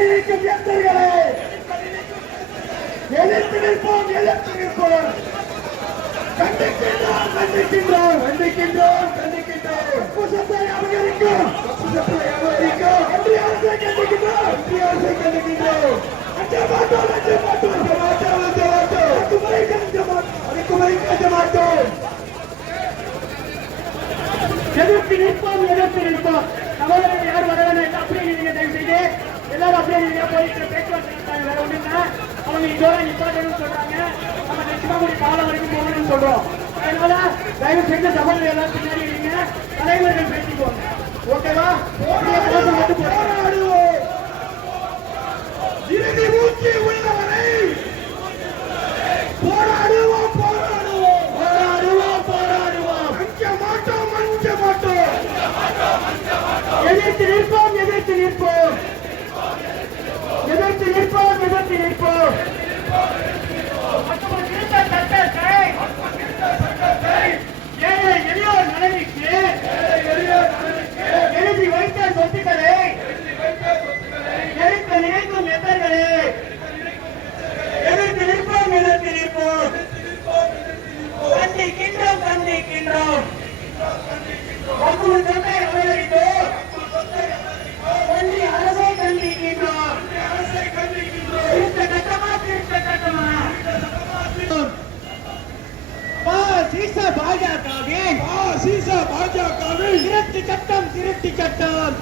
நிற்கும் எத்தர்களை எதிர்த்து நிற்போம், எதிர்த்து நிற்போம். கண்டிக்கின்றோம், கண்டிக்கின்றோம், கண்டிக்கின்றோம், கண்டிக்கின்றோம். புசத்தை அபகரிக்கும், புசத்தை அபகரிக்கும். ஒன்றிய அரசை கண்டிக்கின்றோம், ஒன்றிய அரசை கண்டிக்கின்றோம். அஞ்ச மாட்டோம், அஞ்ச மாட்டோம், அஞ்ச மாட்டோம், அஞ்ச மாட்டோம். அதுக்குமறைக்கு அஞ்ச மாட்டோம், அதுக்குமறைக்கு அஞ்ச மாட்டோம். எதிர்த்து நிற்போம், எதிர்த்து நிற்போம். சகோதரர்கள் யார் வர வேண்டாம், அப்படியே நீங்க தயவு செய்து எல்லாரும் அப்படியே நீங்க போயிட்டு பேச்சுவார்த்தை வேற ஒண்ணுன்னா அவங்க இதோட நிப்பாட்டணும்னு சொல்றாங்க. நம்ம நிச்சயமாவுடைய காலம் வரைக்கும் போகணும்னு சொல்றோம். அதனால தயவு செஞ்சு சகோதரர்கள் எல்லாம் பின்னாடி இருங்க, தலைவர்கள் பேசிக்குவாங்க. ஓகேவா? போராடுவோம், இறுதி மூச்சு உள்ளவரை போராடுவோம், போராடுவோம், போராடுவோம், போராடுவோம். அஞ்ச மாட்டோம், அஞ்ச மாட்டோம். எதிர்த்து நிற்போம், எதிர்த்து நிற்போம், எதிர்த்து நிற்போம், எதிர்த்து நிற்போம். ஏழை எளியோர் நலனுக்கு எழுதி வைத்த சொத்துக்களை எதிர்த்து நினைக்கும் எத்தர்களே எதிர்த்து நிற்போம், எதிர்த்து நிற்போம். கண்டிக்கின்றோம், கண்டிக்கின்றோம். வக்குறு சொத்தை அபகரித்தோம், ஒன்றிய அரசை கண்டிக்கின்றோம். திருத்த கட்டமா, திருத்த கட்டமா. பாஜகவின் திருட்டு சட்டம், திருட்டு சட்டம்.